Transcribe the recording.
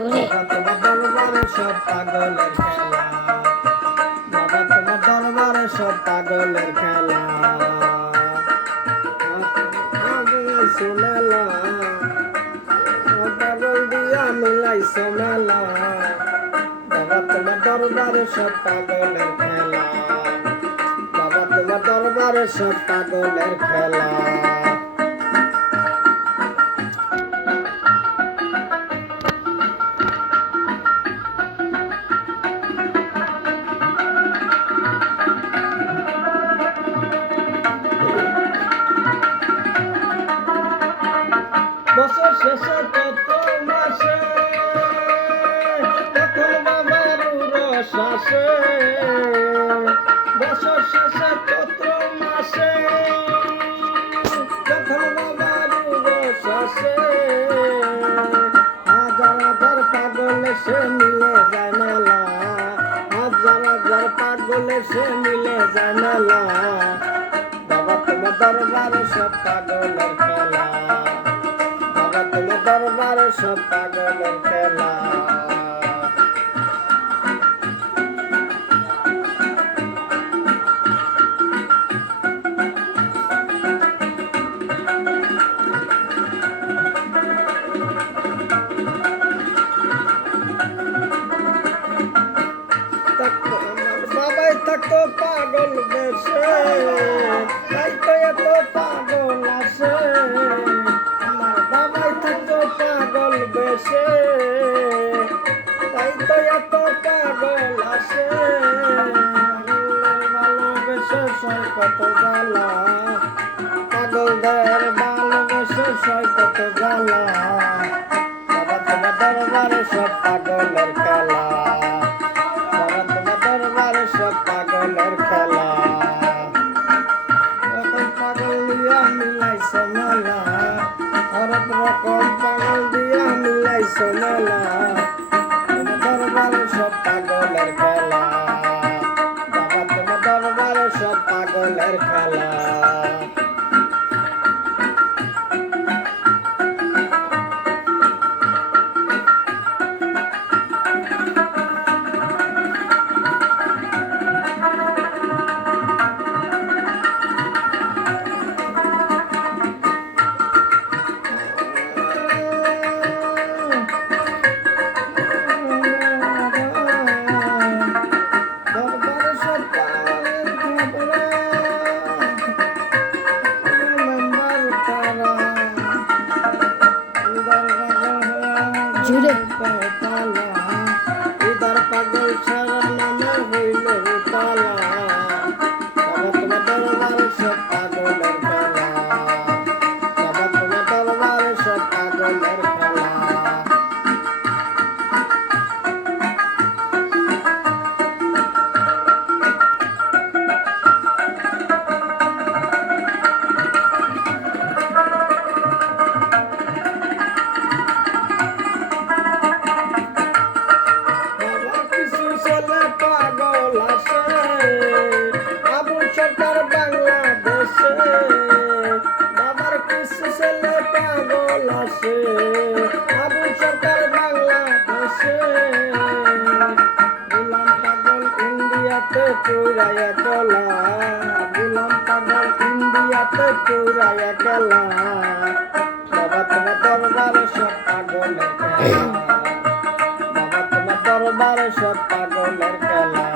তোমার দরবারে সব পাগলের খেলা, বাবা তোমার দরবারে সব পাগলের খেলা। মেলা পাগল দিয়া মিলাইছো মেলা, বাবা তোমার দরবারে সব পাগলের খেলা, বাবা তোমার দরবারে সব পাগলের খেলা। বছর শেষে চৈত্র মাসে তখন বাবার রস আসে, বছর শেষে চৈত্র মাসে তখন বাবার রস আসে। হাজার হাজার পাগল সে মিলে যায় মেলা, হাজার হাজার পাগল সে মিলে যায় মেলা, বাবা তোমার দরবারে সব পাগলের খেলা, তোমার দরবারে সব পাগলের খেলা। বাবাই থাকতো পাগল বেশে, তাই তো এত পাগল আসে, বাবাই থাকতো পাগল বেশে, তাই তো এত পাগল আসে। ভালোবেসে সয় কত জ্বালা, পাগলদের ভালোবেসে সয় কত জ্বালা, বাবা তোমার দরবারে সব পাগলের খেলা, বাবা তোমার দরবারে সব পাগলের খেলা। এখন পাগল দিয়া মিলাইছে মেলা, হরেক রকম পাগল দিয়া মিলাইছে মেলা, তোমার দরবারে সব পাগলের খেলা, বাবা তোমার দরবারে সব পাগলের খেলা। জুড়ে উদার পাগল ছাড়া নামে হইল তালা, বাবা তোমার দরবারে সব পাগলের খেলা, বাবা তোমার দরবারে সব পাগলের খেলা। পাগল আসে আবু সরকার বাংলাদেশে, বাবার কিছু ছেলে পাগল আসে আবু সরকার বাংলাদেশে, গুলাম পাগল ইন্ডিয়াতে চুরাইয়া কলা, গুলাম পাগল ইন্ডিয়াতে চুরাইয়া খেলা, বাবা তোমার দরবারে সব পাগলের খেলা, বাবা তোমার দরবারে সব পাগলের খেলা।